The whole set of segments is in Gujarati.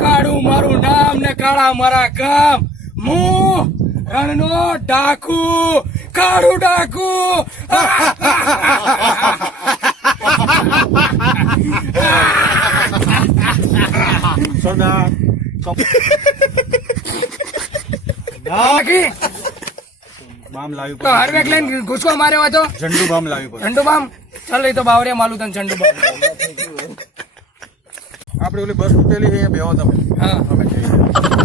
કાળું મારું નામ ને કાળા મારા કામ. હું રણનો ડાકુ, કાળું ડાકુ. સરદાર બાકી બામ લાવી તો હરવેક લઈને ઘૂસકો માર્યો હતો. ઝંડુ બામ લાવી પડે. ઝંડુ બામ ચાલ એ તો બાવરે માલું તને ઝંડુ બામ. આપણે ઓલી બસ ઉતરેલી છે બેહો તમે. હા અમે જઈએ.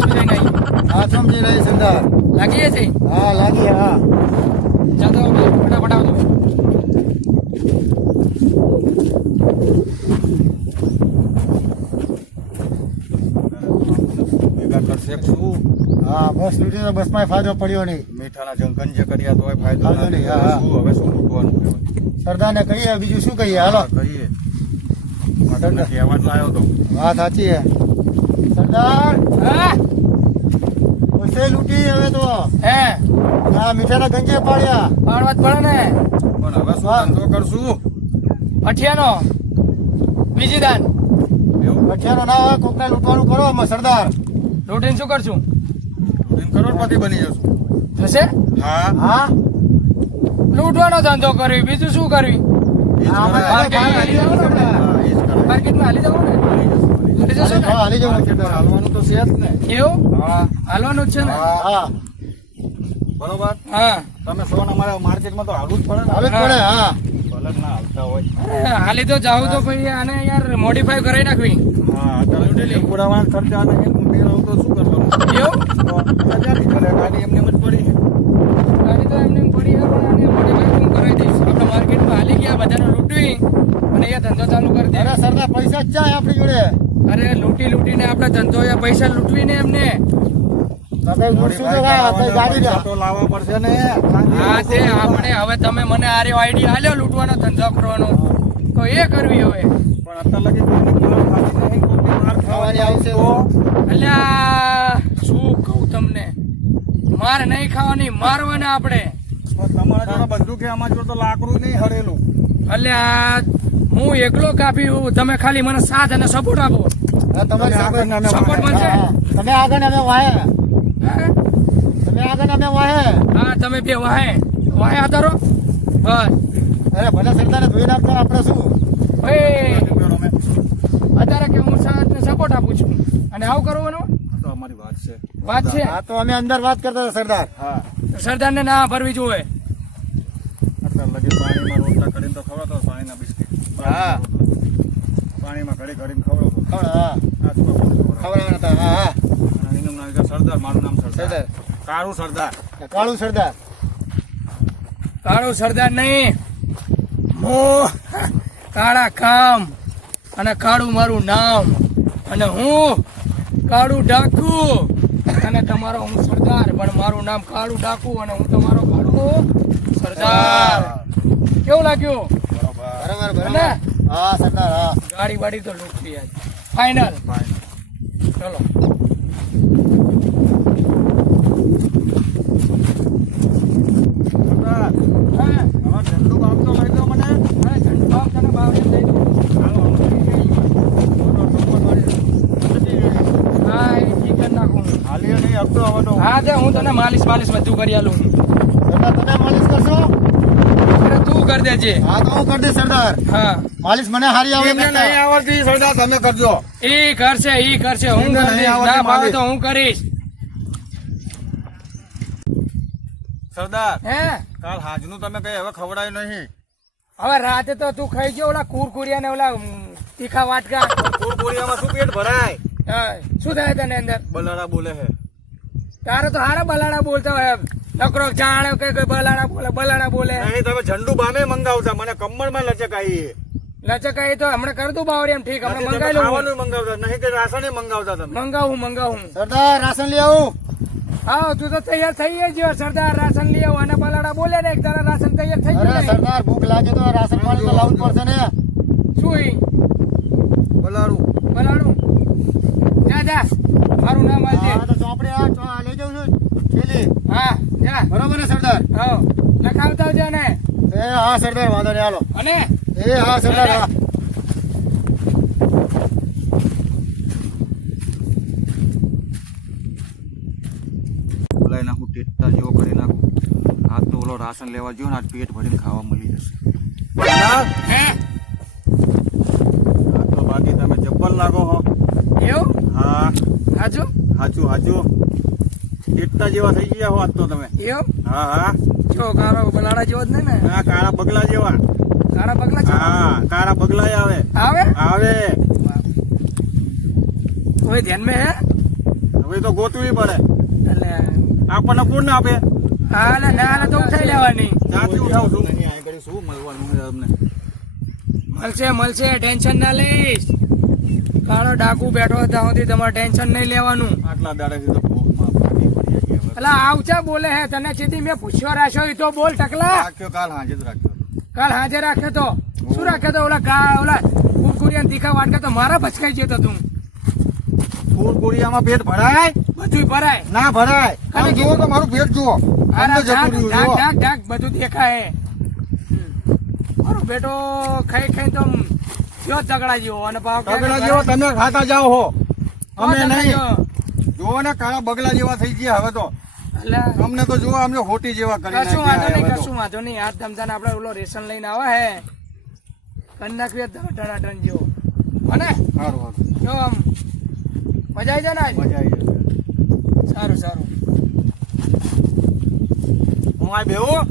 શું જઈને આવી? હા સમજી રહી સરદાર. લાગીએ છે હા લાગી. હા જાતો ફટાફટ આવતો. ભેગા કરશે શું? હા બસ લૂટી તો બસમાં ફાયદો પડ્યો નહીં. મીઠાના જંગન જે કર્યા તોય ફાયદો ફાયદો નથી. નહીં, હા. શું હવે શું લૂંટવાનું કહેવાય? સરદારને કહીએ બીજું શું કહીએ. હાલો કહીએ તમને કહેવા જ લાવ્યો તો. વાત સાચી હે સરદાર. હા બસે લૂટી હવે તો. હે હા મીઠાના ગંજે પાડ્યા. પાડવા જ પડે ને. પણ હવે શું ધંધો કરશું? અઠિયાનો બીજી દાન એવું અઠિયાનો ના હોય કોકને લૂંટવાનું કરો અમે સરદાર. રૂટીન શું કરશું? કરોડપતિ બની જશું. થશે? હા હા લૂંટવાનો ધંધો કરવી, બીજું શું કરવી? એ જ હા, કરાય. માર્કેટમાં હાલી જવાનું ને? હા, એ જ કરાય. માર્કેટમાં હાલી જવાનું ને? હાલી જશું, હાલી હાલી જશો ને? હા હાલી જવું માર્કેટમાં હાલવાનું તો છે જ ને. એવું હા હાલવાનું જ છે ને? હા. હા બરોબર. હા તમે સોન અમારે માર્કેટમાં તો હાલવું જ પડે ને. હાલવું જ પડે. હા ભલે જ ના હાલતા હોય. અરે, હાલી તો જાવ તો પછી આને યાર મોડિફાઈ કરાવી નાખવી. હા અત્યારે પુરાવાના ખર્ચા અને ઊંડી રહું તો શું કરવાનું? એવું તો હજારની ચાલે. ગાડી એમને એમ જ પડી છે. ગાડી તો એમને એમ પડી છે, પણ આને મોડિફાઈ હું કરાવી દઈશ. આપણે માર્કેટમાં હાલી ગયા, બધાને લૂંટવી અને એ ધંધો ચાલુ કરી દે. અરે સરદાર પૈસા જ ચાય આપણી જોડે. અરે લૂંટીને આપણે ધંધો એ પૈસા લૂંટવીને એમને. કઈ લૂંટશું તો કાંઈ કઈ ગાડી ગાડી તો લાવવા પડશે ને. હા તે આપણે હવે તમે મને આર્યો આઈડિયા આલ્યો લૂંટવાનો ધંધો કરવાનો, તો એ કરવી હવે. પણ અત્યારે લગી કોઈની માર ખાધી નહીં, કોઈની માર ખાવાની આવશે તો અલ્યા શું કહું તમને, માર નહીં ખાવાની, મારવાના આપણે. પણ તમારા જોડે બધું કે અમારા જોડે તો લાકડું નહીં હળેલું. અલ્યા હું એકલો કાપી, તમે ખાલી મને સાથ અને સપોર્ટ આપો. તમારી આગળ ના અમે સપોર્ટ મળશે. તમે આગળ ને અમે વાહે. હા? તમે આગળ ને અમે વાહે. હા તમે બે વાહે વાહે આતારો બસ. અરે ભલે સરદારને ધોઈ નાખતો આપણે શું. ભાઈ અમે અત્યારે કે હું સાથ ને સપોર્ટ આપું છું અને આવું કરવાનું આ તો અમારી વાત છે. વાત છે. હા તો અમે અંદર વાત કરતા હતા સરદાર. હા સરદારને ના ભરવી જોઈએ. અત્યારે લગી પાણીમાં રોટલા કરીને તો ખવડાવતો, પાણીના બિસ્કિટ. હા. પાણીમાં ઘડી ઘડીને ખવડાવતો. ખબર હા આ શું આપણે ખવડાવતો. ખબર હતા. હા હા અને એનું નામ છે સરદાર. મારું નામ સરદાર. સરદાર. કાળું સરદાર. કાળું સરદાર. કાળું સરદાર નહીં, હું કાળા કામ અને કાળું મારું નામ, અને હું કાળું ડાકુ અને તમારો હું સરદાર, પણ મારું નામ કાળું ડાકુ અને હું તમારો કાળું સરદાર. કેવું લાગ્યું? બરાબર અને બરાબર. હા સરદાર. હા ગાડી વાડી તો લૂંટવી આજ ફાઇનલ. ચલો સરદાર, હા હવે ઠંડુ બામ તો લઈ દો મને. હા ઝંડુ બામ તને બાવરે દઈ દઉં. હાલો, હા એ ઠીક જ નાખું. હાલીએ નહીં હકતો હવે તો. હા તે હું તને માલિશ બધું કરી આલું. સરદાર તમે માલિશ કરશો. અરે તું કરી દેજે. હા તો હું કરી દઈશ સરદાર. હા માલિશ મને હારી આવે. એમને નહીં આવડતી સરદાર, તમે કરજો. ઈ કરશે હું એમને કરી નહીં દઈશ. આવડતી ના ભાવે માલિશ. તો હું કરીશ. સરદાર, હે કાલ હાજનું તમે કઈ હવે ખવડાયું નહીં. હવે રાતે તો તું ખાઈ ગયો ઓલા કુરકુરિયા ને ઓલા તીખા વાટકા. કુરકુરિયામાં શું પેટ ભરાય? હા, શું થાય તને અંદર? બલાડા બોલે છે. તારે તો હારા બલાડા બોલતા હોય. નકરો જાણે કઈ બલાડા બોલે. નહીં તમે ઝંડુ બામે મંગાવતા, મને કમરમાં લચકાઈ. લચકાઈ તો હમણાં કર દઉં બાવરી એમ ઠીક હમણાં નથી તમે મંગાવી લઉં. ખાવાનું મંગાવતા, નહીં કે રાસણે મંગાવતા તમે. મંગાવું. સરદાર રાશન લઈ આવું. હા તું તો તૈયાર થઈ ગયો સરદાર. રાશન લઈ આવો અને બલાડા બોલે ને એક તારા રાશન તૈયાર થઈ અરે ગયું ને. સરદાર ભૂખ લાગે તો રાશન પાણી તો લાવવું જ પડશે ને. શું ઈ બલાડું. બલાડું જા નામ આવજે. હા, તો ચોપડે આ લઈ જાઉં છું થેલી. હા જા. બરોબર ને સરદાર? હો લખાવતા આવજો ને. એ હા સરદાર, વાંધો નહીં, હાલો. અને એ હા સરદાર, હા. બોલાવી નાખું ટેટા જેવો કરી નાખું. આજ તો ઓલો રાશન લેવા ગયો ને આજ પેટ ભરીને ખાવા મળી જશે. સરદાર, હે આજ તો બાકી તમે જબ્બર લાગો હો. એવું હા હાજુ હાચું હાચું ટેટા જેવા થઈ ગયા હો આજ તો તમે. એવું હા હા જો કાળો બલાડા જેવો જ નહીં ને. હા કાળા બગલા જેવા. કાળા પગલા છે હા કાળા બગલા આવે આવે આવે. કોઈ ધ્યાન મેં હે હવે તો ગોતવી પડે. એટલે આપણને કોણ ના આપે? હાલે ના હાલે તો ઉઠાઈ લેવાની. ત્યાંથી ઉઠાવું છું. અહીં આગળ શું મળવાનું છે તમને? મળશે મળશે, ટેન્શન ના લઈશ. કાળો ડાકુ બેઠો ત્યાં સુધી તમારે ટેન્શન નહીં લેવાનું. આટલા દાડેથી તો ભૂખમાં પાણી પડી ગયા હવે. અલા આવચા બોલે હે તને સીધી મેં પૂછ્યો રાખ્યો ઈ તો બોલ ટકલા. રાખ્યો કાલ હાજર રાખ્યો. કાલ હાજર રાખ્યો તો શું રાખ્યો તો ઓલા કુરકુરિયાને તીખા વાટકા તો મારા ભચકાઈ ગયો તો તું. કુરકુરિયામાં પેટ ભરાય? બધું ભરાય. ના ભરાય. અને આમ જુઓ તો મારું પેટ જુઓ. અરે અંદર જતું ઢાક રહ્યું ઢાક જુઓ. ઢાક ઢાક બધું દેખાય. મારો બેટો ખાઈ ખાઈ તો કયો ઝઘડા જેવો અને પાવ બગલા જેવો તમે ખાતા જાઓ હો. અમે નહીં. એટલે જુઓ ને કાળા બગલા જેવા થઈ ગયા હવે તો. અમને તો જુઓ અમને હોટી જેવા કરી કશું વાંધો નહીં નાખ્યા હવે તો. કશું વાંધો નહીં. હાથ ધમધાને આપણે ઓલો રેશન લઈને આવા હે કરી નાખીએ ટનાટન જેવો. અને સારું સારું. જો આમ મજા આવી જાય ને આજ? મજા આવી જશે. સારું સારું. હું આ બેહું?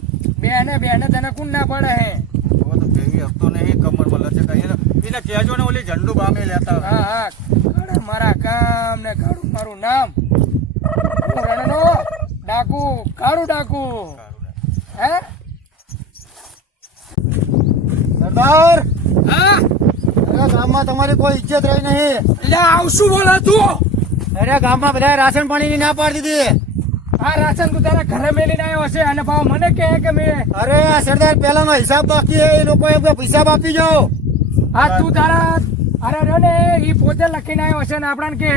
બેને તને કોણ ના પડે હે? હવે તો કેવી હફતો નહીં કમરમાં લચકાઈ એને કહેજો ને ઓલી ઝંડુ બામે લેતા આવે. હા હા કાળા મારા કામ ને કાળું મારું નામ. હું રણનો ડાકુ કાળું ડાકુ. હે સરદાર, હા અરે ગામમાં તમારી કોઈ ઇજ્જત રહી નહીં. એટલે આવશું બોલા તું. અરે ગામમાં બધા રાશન પાણીની ના પાડી દીધી. આ રાશન તું તારા ઘરે મેલીને આવ્યો હશે અને ભાવ મને કહે કે મેં અરે આ સરદાર, પેલાનો હિસાબ બાકી છે, એ લોકો હિસાબ આપી જાઓ. આ તું તારા અરે ને ઈ પોતે લખીને આવ્યો છે ને આપણાને કે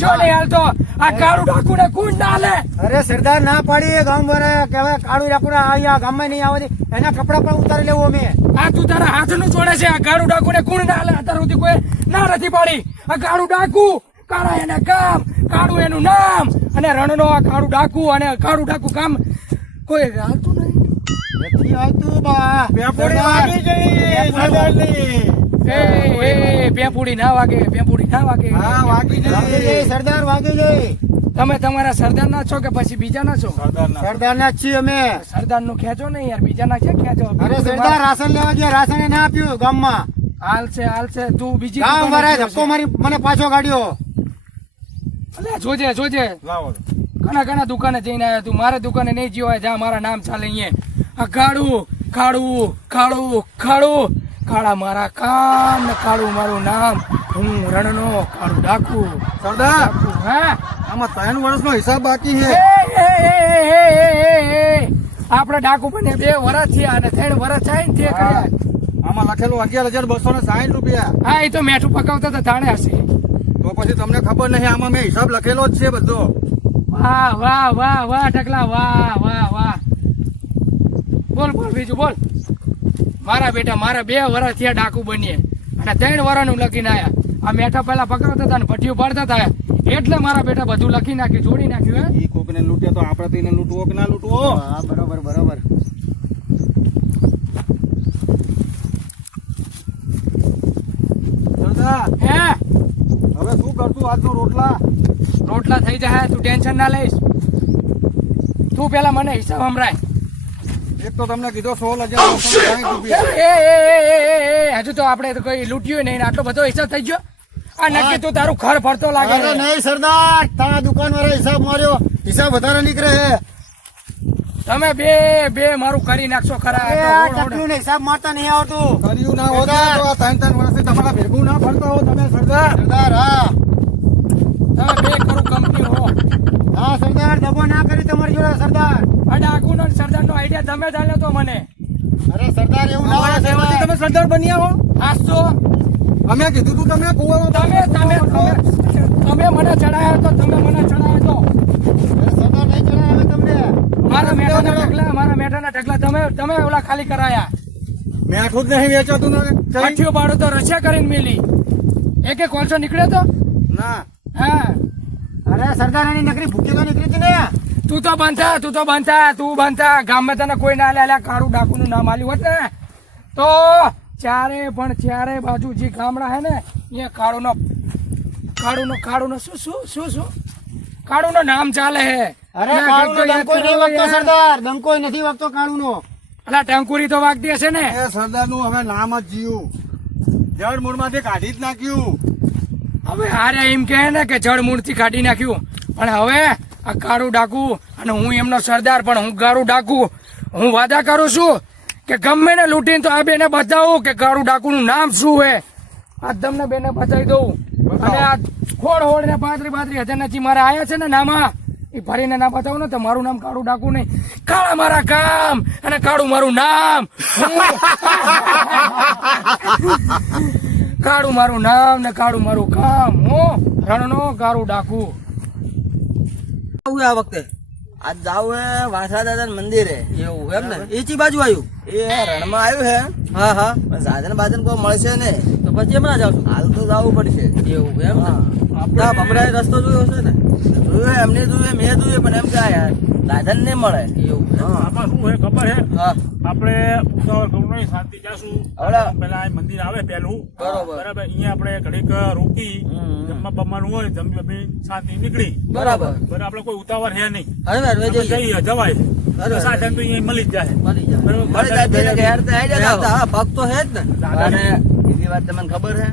જો નહીં હાલતો આ કાળું ડાકુ ને કોણ ના લે. અરે સરદાર, ના પાડી ગામ વાળા કે હવે કાળું ડાકુ અહીંયા ગામમાં નહીં આવવાની, એના કપડા પણ ઉતારી લેવું અમે. આ તું તારા હાથનું જોડે છે. આ કાળું ડાકુ ને કોણ ના લે? અત્યાર સુધી કોઈ ના નથી પાડી. આ કાળું ડાકુ, કાળા એના કામ, કાળું એનું નામ અને રણનો આ કાળું ડાકુ અને કાળું ડાકુ કામ કોઈ હાલતું નહીં. નથી આવતું બા. પેપોડી વાગી ગઈ સરદારની. એ પેપુડી ના વાગે, પેપુડી ના વાગે. હા વાગી વાગી ગઈ. જઈ સરદાર, વાગી જઈ. તમે તમારા સરદાર ના છો કે પછી બીજા ના છો? સરદારના. સરદાર ના જ છીએ અમે. સરદાર નું ખેંચો નહીં યાર, બીજા ના છે ખેંચો. અરે સરદાર, રાશન લેવા ગયા, રાશન એ ના આપ્યું ગામમાં. હાલ છે તું બીજી ગામ દુકાને વાળાએ ગયો ધક્કો છે. મારી મને પાછો કાઢ્યો. અલ્યા જોજે જોજે લાવો. ઘણા દુકાને જઈને આવ્યા તું. મારે દુકાને નહીં જીવાય, જા મારા નામ ચાલે અહીંયા. આ કાળું કાળું કાળું કાળું કાળા મારા કામ ને કાળું મારું નામ. હું રણનો કાળું ડાકુ. સરદાર, હા આમાં 3 વર્ષનો હિસાબ બાકી છે. આપણે ડાકુ બને 2 વર્ષ થયા અને 3 વર્ષ થાય ને તે કર્યા. આમાં લખેલું 11,260 રૂપિયા. હા એ તો મેઠું પકાવતા તો જાણે હશે. તો પછી તમને ખબર નહીં, આમાં મેં હિસાબ લખેલો જ છે બધો. વાહ વાહ વાહ વાહ ટકલા વાહ વાહ વાહ. બોલ બોલ બીજું બોલ. મારા બેટા મારા 2 વર્ષ થયા ડાકુ બનીએ અને 3 વર્ષનું લખીને આયા. આ મેઠા પેલા પકડતા હતા ને ભઠ્ઠીઓ પાડતા હતા એટલે મારા બેટા બધું લખી નાખ્યું, જોડી નાખ્યું. હે ઈ કોકને લૂંટે તો આપણે તો એને લૂંટવો કે ના લૂંટવો? હા બરોબર બરોબર. સરદાર, હે હવે શું કરશું આજનો રોટલા? રોટલા થઈ જાય, તું ટેન્શન ના લઈશ. તું પેલા મને હિસાબ સંભળાય. એક તો તમને કીધો 16,260 રૂપિયા. હજુ તો આપણે તો કોઈ લૂંટ્યું નહીં ને આટલો બધો હિસાબ થઈ ગયો. આ નક્કી તું તારું ઘર ફરતો લાગે. અરે નહીં સરદાર, તારા દુકાન વાળા હિસાબ માર્યો, હિસાબ વધારે નીકળે છે. તમે બે મારું કરી નાખશો ખરા. અરે આ ટકલું ને હિસાબ મારતા નહીં આવડતું. કર્યું ના હોત તો આ 3 વર્ષથી તમારા ભેગું ના ફરતા હો તમે સરદાર. સરદાર હા તમે 2 કરોડ કંપની હો. હા સરદાર, દબો ના કરી તમારી જોડે સરદાર. આ ડાકુનો ને સરદારનો આઈડિયા તમે જ આલ્યો તો મને. અરે સરદાર, એવું ના હોય અમારા સેવાથી સરદાર. તમે સરદાર બન્યા હો. હાસો અમે કીધું તું તમે કુવામાં તમે તમે મને ચડાયા તો તમે મને ચડાયા તો સરદાર નહીં ચડાય હવે તમને મારા મેઠાના ઢગલા તમે ઓલા ખાલી કરાયા મેઠું જ નહીં વેચાતું ને કાઠિયો બાળો તો રસ્યા કરીને મેલી એક કોલસો નીકળ્યો તો ના હા અરે સરદાર એની નકરી ભૂખી તો નીકળી હતી ને તું તો બાંધતા ગામમાં તને કોઈ ના લે કાળું ડાકુનું નામ આલ્યું હોત ને તો ચારે બાજુ જે ગામડા હે ને એ કાળુનો શું કાળુનો નામ ચાલે હે અરે કાળુનો ડંકો નહીં વાગતો સરદાર ડંકો નથી વાગતો કાળુનો અલા ટંકુરી તો વાગતી હશે ને એ સરદાર નું હવે નામ જ જીવું જળ મૂળ માંથી કાઢી જ નાખ્યું હવે હારે એમ કહે ને કે જળ મૂળથી કાઢી નાખ્યું પણ હવે આ કાળું ડાકુ અને હું એમનો સરદાર પણ હું કાળું ડાકુ હું વાદા કરું છું કે ગમે ને લૂંટીને તો આ બેને બતાવું કે કાળું ડાકુનું નામ શું હે આ તમને બેને બતાવી દઉં અને આ ખોડ ને 35,000 નચી મારે આયા છે ને નામાં એ ભરીને ના બતાવું ને તો મારું નામ કાળું ડાકુ નહીં કાળા મારા કામ અને કાળું મારું નામ કાળું મારું નામ ને કાળું મારું કામ હું રણનો કાળું ડાકુ આ વખતે આજ જાવું હે વાસા દાદા મંદિરે એવું એમ ને એચી બાજુ આવ્યું એ રણમાં આવ્યું હે હા હા પણ સાધન બાધન કોઈ મળશે ને તો પછી હમણાં જાવ હાલ તો જવું પડશે એવું એમ ને આપણે બમરાએ રસ્તો જોયો છે ને જોયો એમને જોયું મેં જોયું પણ એમ કે યાર સાધન નહીં મળે એવું આમાં શું હોય ખબર હે હા આપણે ઉતાવળ કરવું નહીં, શાંતિ જાશું પેલા આ મંદિર આવે પેલું બરોબર. અહીંયા આપણે ઘડીક રોકી જમવા બમવાનું હોય જમી બમી શાંતિ નીકળી બરાબર બરાબર. આપણે કોઈ ઉતાવળ હે નહીં, હવે આપણે જઈએ જઈએ જવાય અરે, સાધન તો અહીંયા મળી જ જાય. મળી જાય બરોબર. મળી જાય પેલા કે યાર તો આઈ જાય હા ભક્ત તો હે જ ને અને બીજી વાત તમને ખબર હે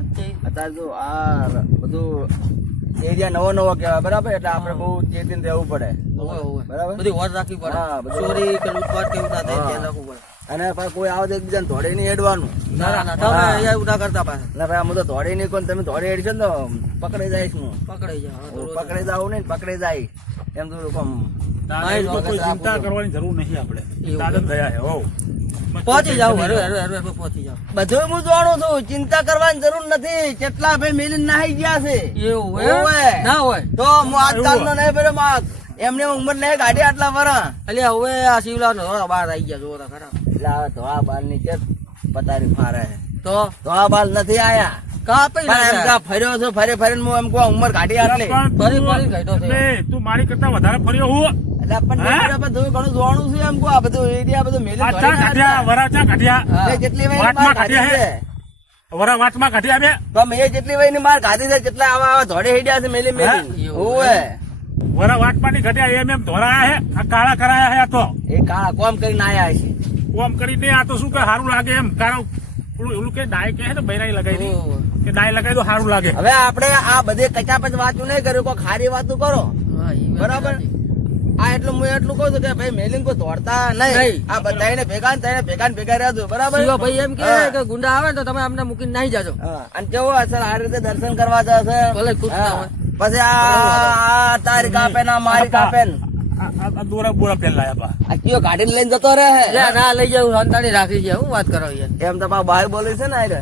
અત્યારે જો આ બધું એરિયા નવો કહેવાય બરાબર એટલે આપણે બહુ ચેતીને રહેવું પડે બરાબર બધી વોચ રાખવી પડે હા, બધું. ચોરી કે લૂંટફાટ કેવું ના થાય હા. ધ્યાન રાખવું પડે અને પાછું કોઈ આવે તો એકબીજાને ધોડે નહીં હેડવાનું ના ના તમે હા. અહીંયા ઉઠા કરતા પાસે એટલે ભાઈ આમ તો ધોડે નહીં કોઈ તમે ધોડે હેડશો ને તો પકડાઈ જાય હું પકડાઈ જાય પકડાઈ જાવ નહીં ને પકડાઈ જાય એમ તો આમ દાદા, તો કોઈ ચિંતા કરવાની જરૂર નહીં આપણે એવું. સાધન થયા છે હો પહોંચી જાવ હરવે પહોંચી જાવ બધું હું જાણું છું ચિંતા કરવાની જરૂર નથી કેટલા ભાઈ મિલીને નાહી ગયા છે એવું ઓવે. ના હોય તો હું આજકાલનો નહીં પેલો એમને ઉંમર નહીં ગાડી આટલા વરા એટલે હવે આ શિવલા નો બહાર આવી ગયા જોવો તો ખરા એટલે આ ધોળા બાલ ની ચેત પતારી ફારે છે. તો ધોળા બાલ નથી આયા કાપી પણ એમ કા ફર્યો છું ફરે ને હું એમ કહું ઉંમર કાઢી આટલી ફરી ઘટો છે એટલે તું મારી કરતા વધારે ફર્યો હું એટલે આપણને થોડું ઘણું જોવાનું છે એમ કહું આ બધું એરિયા બધું મેલી આ ચા કાઢ્યા વરા ચા કાઢ્યા મેં જેટલી વાર વાટમાં માર ખાધી કાઢ્યા છે વરા વાટમાં કાઢ્યા બે તો મેં જેટલી વાર ની માર ખાધી છે જેટલા આવા ધોડે હેડ્યા છે મેલી મેલી એવું ઓવે વરા વાટમાં ની કાઢ્યા એમ ધોરાયા હે આ કાળા કરાયા હે આ તો એ કાળા કોમ કરીને આયા છે કોમ કરીને આ તો શું કે સારું લાગે એમ કારણ ઓલું કે ડાય કે ને બૈરાઈ લગાવી દી ઓહો. કે ડાય લગાવી દો સારું લાગે હવે આપણે આ બધે કચાપચ વાતું નહીં કર્યું કોઈ ખારી વાતું કરો હા, ઈ વાત બરાબર સાચી. આ એટલું હું એટલું કહું છું કે ભાઈ મેલિંગ કોઈ દોડતા નહીં નહીં. આ બધાને ભેગા ને તેને ભેગા રહેજો બરાબર શિવાભાઈ એમ હા. કે ગુંડા આવે ને તો તમે અમને મૂકીને નાહી જાજો હા. અને કેવો અસર આ રીતે દર્શન કરવા જશે ભલે ખુશ ના હોય. પછી આ તારી કાપે ના મારી કાપે ને આ દોરા બોરા પેલા લાયા બા આ કયો ગાડીને લઈને જતો રહે ના લઈ જાવ સંતાડી રાખી છે હું વાત કરો યાર એમ તો પાછું બહાર બોલે છે ને આ રે.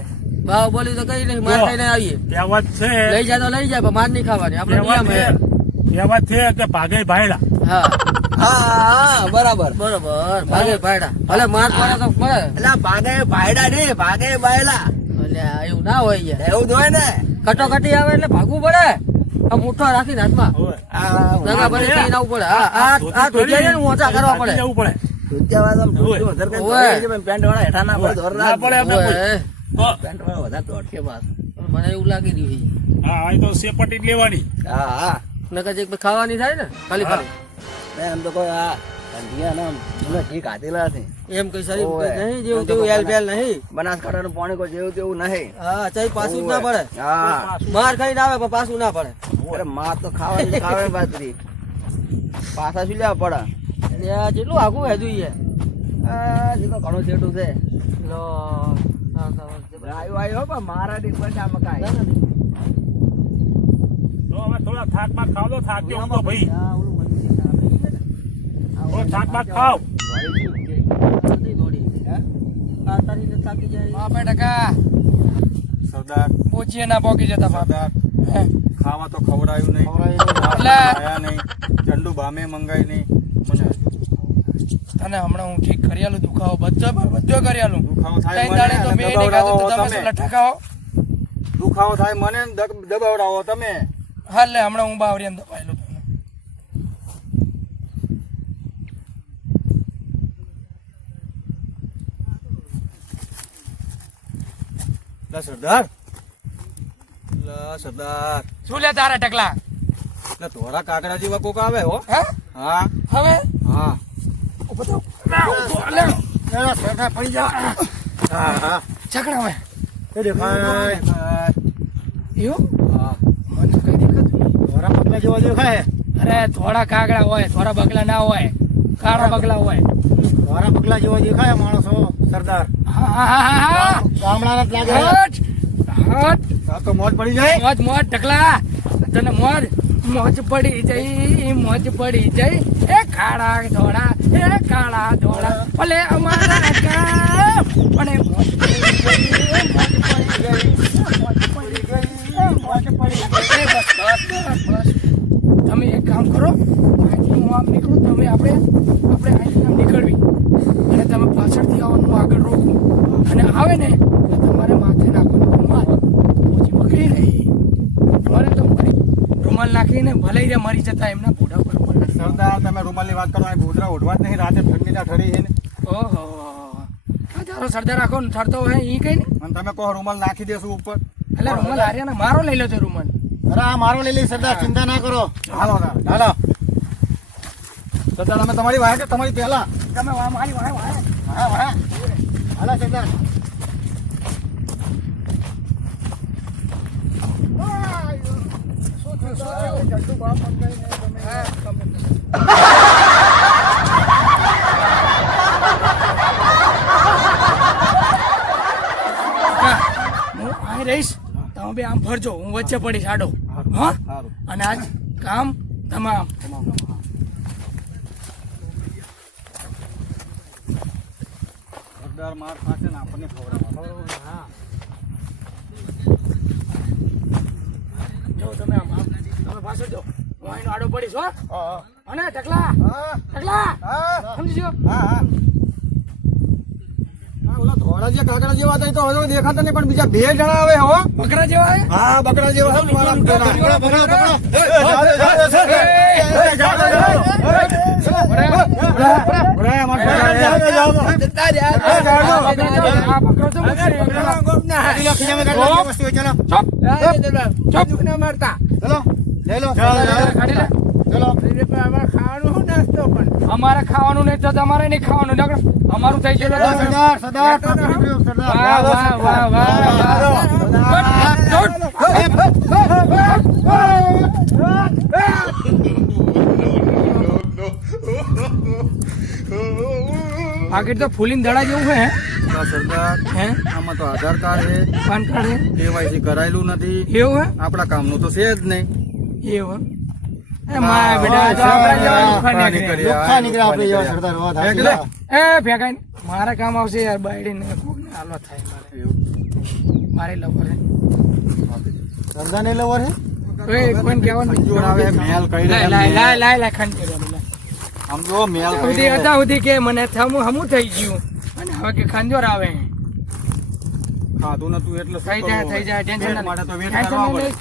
ભાવ બોલી તો કઈ નહીં માર ખાઈને આવીએ કહેવત છે લઈ જાય તો લઈ જાય પણ માર નહીં ખાવાની આપણે નિયમ હે કહેવત છે કે ભાગે ભાયડા હા હા બરાબર બરોબર ભાગે ભાડા ભલે માર પડે તો પડે એટલે આ ભાગે ભાયડા નહીં ભાગે બાયલા એટલે એવું ના હોય યાર એવું જ હોય ને કટોકટી આવે એટલે ભાગવું પડે આ મુઠ્ઠો રાખીને હાથમાં હવે આ દગા ભરી થઈને આવવું પડે આ ધોતિયા છે ને ઊંચા કરવા પડે જવું પડે ધોતિયાવાળા આમ ધોતિયું વધારે કંઈ ઓવે. દોડે છે, પણ પેન્ટવાળા હેઠા ના પડે, ધોર ના પડે એમને કોઈ. ઓય, તો પેન્ટવાળા વધારે દોડશે પાછું. મને એવું લાગી રહ્યું છે હા અહીં તો સેપટી જ લેવાની હા હા નકર જે ખાવાની થાય ને ખાલી ખાલી એમ તો કોઈ આ ઠંડિયા ને આમ એમને ઠીક હાથેલા છે એમ કઈ શરીર ઓવે. નહીં જેવું તેવું એલ પેલ નહીં બનાસકાંઠાનું પાણી કોઈ જેવું તેવું નહીં હા ચાઈ પાછું જ ના પડે હા માર ખાઈને આવે પણ પાછું ના પડે અરે માં તો ખાવાની ખાવાની પાતરી પાછા શું લેવા પડે એટલે આ જેટલું આઘું હે જોઈએ આ જે તો ઘણું છેટું છે લો આવ્યો આવ્યો પણ મારા ડીશ બચા મકાઈ તો હવે થોડા થાક બાક ખાવ દો થાક કેવું તો ભાઈ થોડો થાક બાક ખાવ બાપે ટકા સરદાર પૂછીએ ના પોકી જતા બાપ સરદાર હે. ખાવા તો ખવડાયું નહીં, એટલે- ખાયા નહીં, ઝંડુ બામે મંગાઈ નહીં. મને તને હમણાં હું ઠીક કરી આલું, દુખાવો બધો કરી આલું. દુખાવો થાય ત્રણ મને દાડે તો અને મેં નહીં ખાધું, તો તમે દબાવડાવો શું તમે. લઠ્ઠા ખાઓ? દુખાવો થાય મને ને દબાવડાવો તમે. હાલ લે, હમણાં હું બાવરી એમ દબાયેલું તને. લા સરદાર, લા સરદાર, શું લે તારા ટકલા? લા ધોળા કાકડા જેવા કોક આવે હો. હે? હા હવે હા ઉભો થો. લે, સરદાર પડી જા. હા હા છકડા હવે. એ દેખાય. એવું? હા. મને તો કઈ દેખાતું નહીં. ધોરા પગલા જેવા દેખાય. અરે થોડા કાગડા હોય, થોડા બગલા ના હોય, કાળા બગલા હોય. ધોરા પગલા જેવા દેખાય માણસો સરદાર. હા, હા, હા, હા. ગામડાના જ લાગે. હટ, હટ. આ તો મોજ પડી જાય. મોજ મોજ ટકલા, તને મોજ મોજ પડી જઈ, મોજ પડી જઈ. એ કાળા ધોળા, એ કાળા ધોળા, ભલે અમારા ગામ, પણ એ મોજ પડી ગઈ, મોજ પડી ગઈ, મોજ પડી ગઈ, મોજ પડી ગઈ. એ બસ બસ બસ બસ. તમે એક કામ કરો, અહીંથી હું આમ નીકળું, તમે આપણે અહીંથી આમ નીકળવી અને તમે પાછળથી આવવાનું આગળ રોકવું અને આવે ને એટલે તમારે માથે નાખવાનું રૂમાલ. પછી પકડી નહીં તમારે તો રૂમાલ નાખીને ભલે રે મરી જતા એમના ઘોડા પર રૂમાલ નાખી. સરદાર તમે રૂમાલની વાત કરો, આ ગોધરા ઓઢવા જ નહીં, રાતે ઠંડીના ઠરી છે ને. ઓહો, આ તારો સરદાર રાખો ને ઠરતો હોય એ કઈ નહીં. અને તમે કહો રૂમાલ નાખી દેશું ઉપર. એટલે રૂમાલ હાર્યા ને મારો લઈ લો છો રૂમાલ. અરે આ મારો લઈ લઈ સરદાર, ચિંતા ના કરો. હાલો ના. હાલો. સરદાર અમે તમારી વાહે કે તમારી પહેલા? તમે વાહ મારી વાહ વાહ. હા હા હાલો સરદાર. હું અહીં રહીશ, તમે બે આમ ફરજો, હું વચ્ચે પડીશ આડો. હા, સારું. અને આજ કામ તમામ. સરદાર માર ખાશે ને આપણને ખવડાવવા. જો તમે આમ આમ, તમે પાછળ જો, હું અહીંનો આડો પડીશ. હો, અને ટકલા ટકલા સમજી ગયો? હા હા. હા, ઓલા ધોળા જે કાકડા જેવા હતા એ તો હવે દેખાતા નહીં, પણ બીજા બે જણા આવે હો. બકરા જેવા હે? હા બકરા જેવા છે મારા પેલા. આ બકરો તો મૂકી દે. ચલો લઈ લો. કાઢી લે. ચલો. અમારે ખાવાનું નહીં તો તમારે નહીં ખાવાનું. નકર અમારું થઈ ગયું. સરદાર સરદાર કાપી નીકળ્યો, સરદાર. વાહ વાહ વાહ પાકીટ તો ફૂલીને દડા જેવું હે. સરદાર હે આમાં તો આધાર કાર્ડ છે, પાન કાર્ડ હે કેવાયસી કરાયેલું નથી, એવું આપણા કામનું તો છે જ નહીં. હે એવું હે? એ મારા બેટા તો આપણા જેવા લુખ્ખા નીકળે. લુખ્ખા નીકળ્યા આપણે જેવા સરદાર. વાત સાચી. એટલે? એ ભેગા મારા કામ આવશે યાર. બાયડીને કોકને હાલવા થાય મારે. મારે લવર હે. સરદાર ને લવર હે. કોઈને કહેવાનું નહીં. જોર આવે મેલ કરી લાય લાય લાય લાય લાય ખંડ કર્યો. આમ જો મેલ સુધી હતા સુધી કે મને હમું થઈ ગયું અને હવે કે ખંજોર આવે. ખાધું નતું એટલે શું થઈ જાય કરવું? થઈ જાય ટેન્શન પેટ માટે તો વેટ ટેન્શન કરવા પડે. નહીં.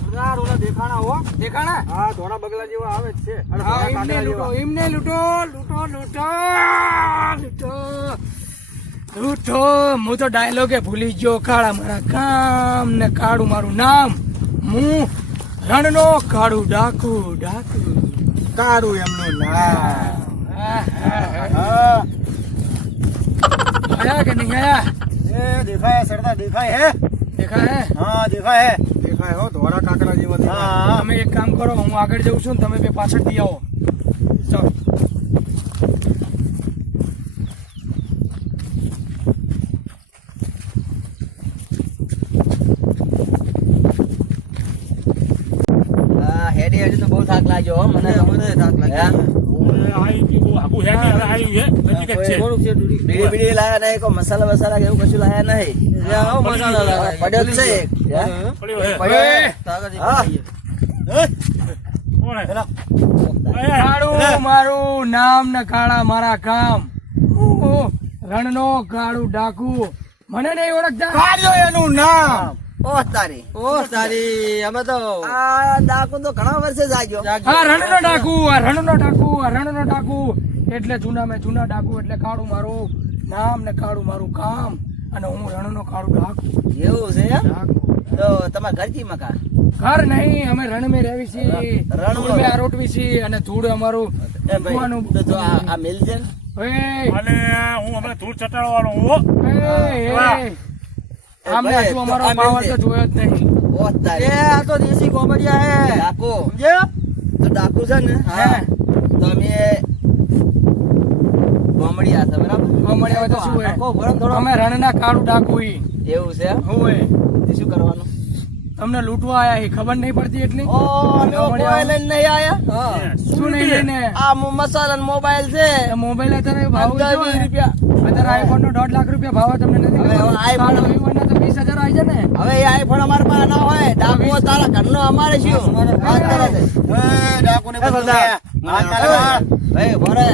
સરદાર ઓલા દેખાણા હો. દેખાણા? હા ધોળા બગલા જેવા આવે જ છે. અને હા, ધોળા એમને કાકડા લૂંટો જેવા. એમને લૂંટો લૂંટો લૂંટો લૂંટો લૂંટો. હું તો ડાયલોગે ભૂલી ગયો. કાળા મારા કામ ને કાળું મારું નામ. હું રણનો કાળું ડાકુ ડાકુ. કાળું એમનું નામ. હા આયા કે નહીં આયા? એ દેખાય સરદાર, દેખાય હે. દેખાય હે? હા દેખાય હે. દેખાય હો ધોળા કાકડા જેવા દેખાય. હા તમે એક કામ કરો, હું આગળ જઉં છું ને તમે બે પાછળથી આવો. ચાલો. હેડી હેડી તો બહુ થાક લાગ્યો હો મને. મને થાક લાગ્યો. આગું હે નહીં, હવે આવ્યું છે, નજીક જ છે. બીડી બીડી લાયા નહીં, કોઈ મસાલા વસાલા કે એવું કશું લાયા નહીં. પડ્યો જ છે એક. પડ્યો હે. હા. કોણ હે? કાળું મારું નામ ને કાળા મારા કામ. હું રણનો કાળું ડાકુ. મને નહીં ઓળખતા? કાઢ્યો એનું નામ. ઓહ તારી. આ ડાકુ તો ઘણા વર્ષે જાગ્યો. આ રણનો ડાકુ, આ રણનો ડાકુ, આ રણનો ડાકુ. એટલે જૂના મેં જૂના ડાકુ, એટલે કાળું મારું નામ ને કાળું મારું કામ. અને હું રણનો કાળું ડાકુ. એવું છે એમ? તો તમારા ઘર કી મકા? ઘર નહીં, અમે રણ મેં રહેવી છીએ, રણમાં? ધૂળ મેં આરોટવી છીએ અને ધૂળ અમારું એ ભાઈ, મૂકવાનું. તો જો આ મિલ છે ને? ઓય, અને હું હમણાં ધૂળ ચટાડવાનો હું હો. ઓય, આમને હજુ અમારો પાવર તો જોયો જ નહીં. ઓહ તારી. આ તો દેશી કોમેડિયા હે. ડાકુ. તો ડાકુ છે ને? હે? તો અમે કોમેડિયા છે બરાબર? કોમેડી હોય તો શું હોય? ડાકો ભરો થોડો. અમે રણના કાળું ડાકુ ઈ. એવું છે એમ? હોય. તે શું કરવાનું? તમને લૂંટવા આયા એ ખબર નહીં પડતી એટલી? ઓ મોબાઈલ લઈને નહીં આયા? શું નહીં લઈને? આ મસાલા મોબાઈલ છે. આ મોબાઈલ અત્યારે ભાવ અંદર જો 20 રૂપિયા. અત્યારે આઈફોન નો 1.5 લાખ રૂપિયા ભાવ તમને નથી હવે ખબર? iPhone- કાળો vivo ના તો 20,000 આવી જાય ને. હવે એ આઈફોન અમારા પાસે ના હોય. ડાકુ તારા ઘરનો અમારે શું? વાત કરે છે. ડાકુને એ બધા. ભાઈ ભરે.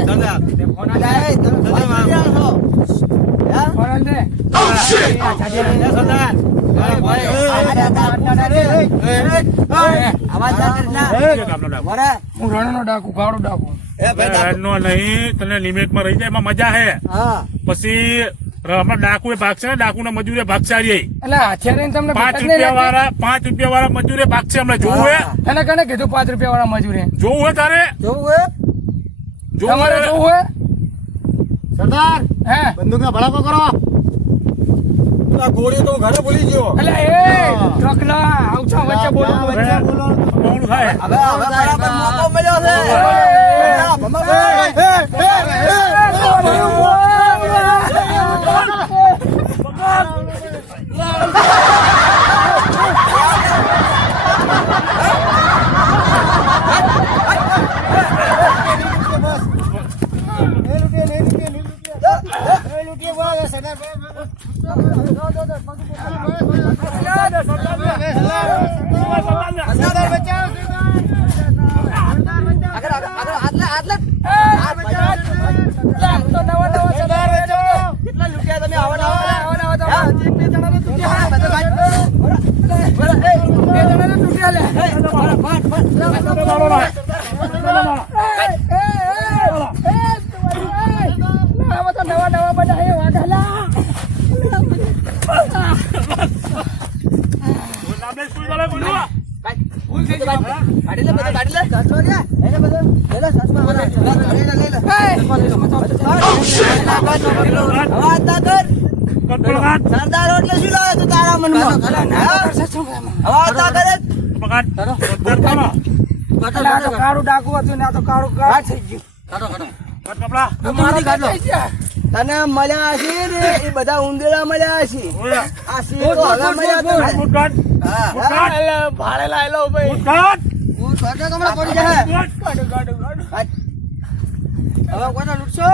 તે ફોન આ અલા, એ તમે વાત કરી રહ્યા છો. હે? ફોન આલ દે. અવાજ ના કરી ના. કે ગામનો ડાકો. ભરે. હું રણનો ડાકુ, કાળો ડાકુ. રણનો નહીં, તને લિમિટમાં રહી જાય એમાં મજા હે. હા. પછી હમણાં ડાકુ એ ભાગશે ને, ડાકુ ના મજૂરે ભાગશે રહી. એટલે હથિયાર તમને 5 રૂપિયા વાળા 5 રૂપિયા વાળા મજૂરે ભાગશે હમણાં. જોવું હે? એને કને કીધું 5 રૂપિયા વાળા મજૂરે? જોવું હે તારે? જોવું હે? જોવું તમારે હે? જોવું હોય? સરદાર હે? બંદૂકના ભડાકો કરો. ગોળી તો ઘરે ભૂલી ગયો. એટલે એ ટ્રકના આવછા વચ્ચે બોલો. વચ્ચે બોલો. કોણ થાય? હવે બરાબર મોકો મળ્યો છે. કેટલા લૂંટ્યા તમે? આવા નવા બધા એ વાઘાલા. આપણે શું કરે બોલું? કાઢી લે બધું, કાઢી લે. સાચમાં લે. એને બધું. લે લે, સાચમાં લે. લે લે. અવાજ ના કર. પકડ. સરદાર એટલે શું લાવે તું તારા મનમાં? અવાજ ના કરે. એટલે આ તો કાળું ડાકુ હતું ને આ તો કાળું કાળ થઈ ગયું. કપડા. મારા કાઢ થઈ ગયા. તને મળ્યા છે ને એ બધા ઉંદેડા મળ્યા છે. આ સિંહ તો હવે મળ્યા તને. બૂટ કાઢ. હા. એટલે ભાડે લાયેલો ભાઈ. બૂટ કાઢ. હું સ્વર્ગ હમણાં પડી જાય. કાઢો, કાઢો, કાઢો. હવે કોને લૂંટશો?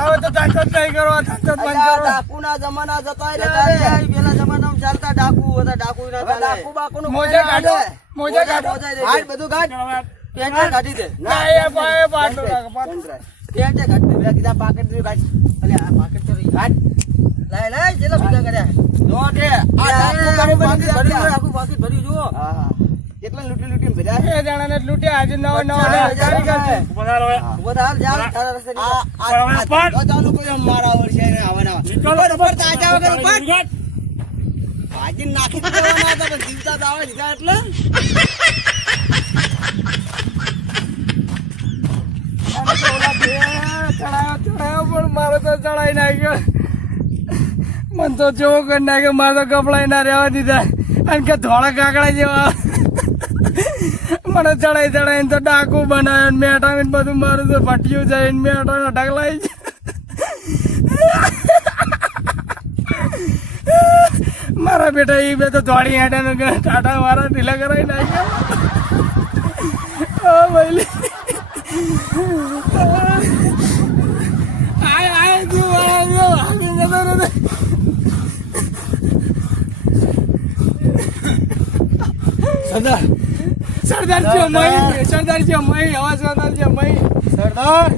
હવે તો તાકાત નહીં કરો, તાકાત બંધ અલ્યા, કરો. ડાકુના જમાના જતા રહ્યા. પેલા જમાનામાં ચાલતા ડાકુ હતા. ડાકુ ના ચાલે. ડાકુ બાકુનું મોજા કાઢો, મોજા કાઢો. મોજા દે. હાલ બધું કાઢ. પેન્ટ કાઢી દે. ના, એ ભાઈ પાટલું રાખો, પાટલું. પેન્ટ કાઢ દે. પેલા કીધા પાકેટ દે કાઢ. અલ્યા આ પાકેટ તો રહી. કાઢ. લાય લાય જેલા ભૂગા કર્યા. નોટ હે. આ ડાકુ કાઢી પાકેટ ભર્યું. આખું પાકેટ ભર્યું જુઓ. હા હા. કેટલા લૂંટી લૂંટીને ભર્યા. એ જણાને લૂંટ્યા, હજુ નવા નવા જારી કરશે. ઉભો થા હવે. ઉભો થા, જા, તારા રસ્તે નીકળ. હવે ઉપર. આ ચાલુ કર્યો મારા વર્ષે ને આવવાના. નીકળ. ઉપર તાજા વગર ઉપર. નીકળ. ભાજી નાખી જ દેવાના હતા પણ જીવતા તો આવે લીધા એટલે. ચડાયો પણ મારો તો ચડાઈ નાખ્યો. મને તો જેવો કરી નાખ્યો, મારે તો કપડા ના રહેવા દીધા. અને કે ધોળા કાકડા જેવા મને ચડાઈ તો ડાકુ બનાવ્યો, મેટાવીને બધું મારું તો ભટ્યું જાય, મેટાવીને ઢગલાઈ મારા બેટા એ બે તો ધોળી હેઠે ટાટા મારા ઢીલા કરાવી નાખ્યા. ભાઈ સરદાર સરદાર છે મય સરદાર છે મય હવે સરદાર છે મય સરદાર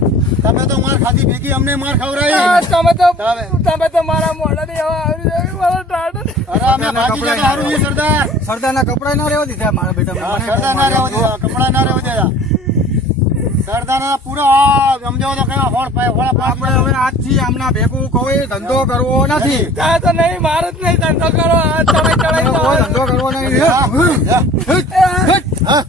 તમે તો માર ખાધી ભેગી અમને માર ખવડાવી તમે તો મારા મોઢાની હવા આવી જાય મારા ટાટ અરે અમે ભાગી ગયા તો હારું છે સરદાર સરદારના કપડા ના રહેવા દીધા મારા બેટા સરદાર ના રહેવા દીધા કપડા ના રહેવા દીધા સરદારના પૂરા સમજાવો તો કયા હોળ આપણે હવે આજથી આમના ભેગું કોઈ ધંધો કરવો નથી ત્યાં તો નહીં મારે જ નહીં ધંધો કરો ચડાઈ કોઈ ધંધો કરવો નહીં હા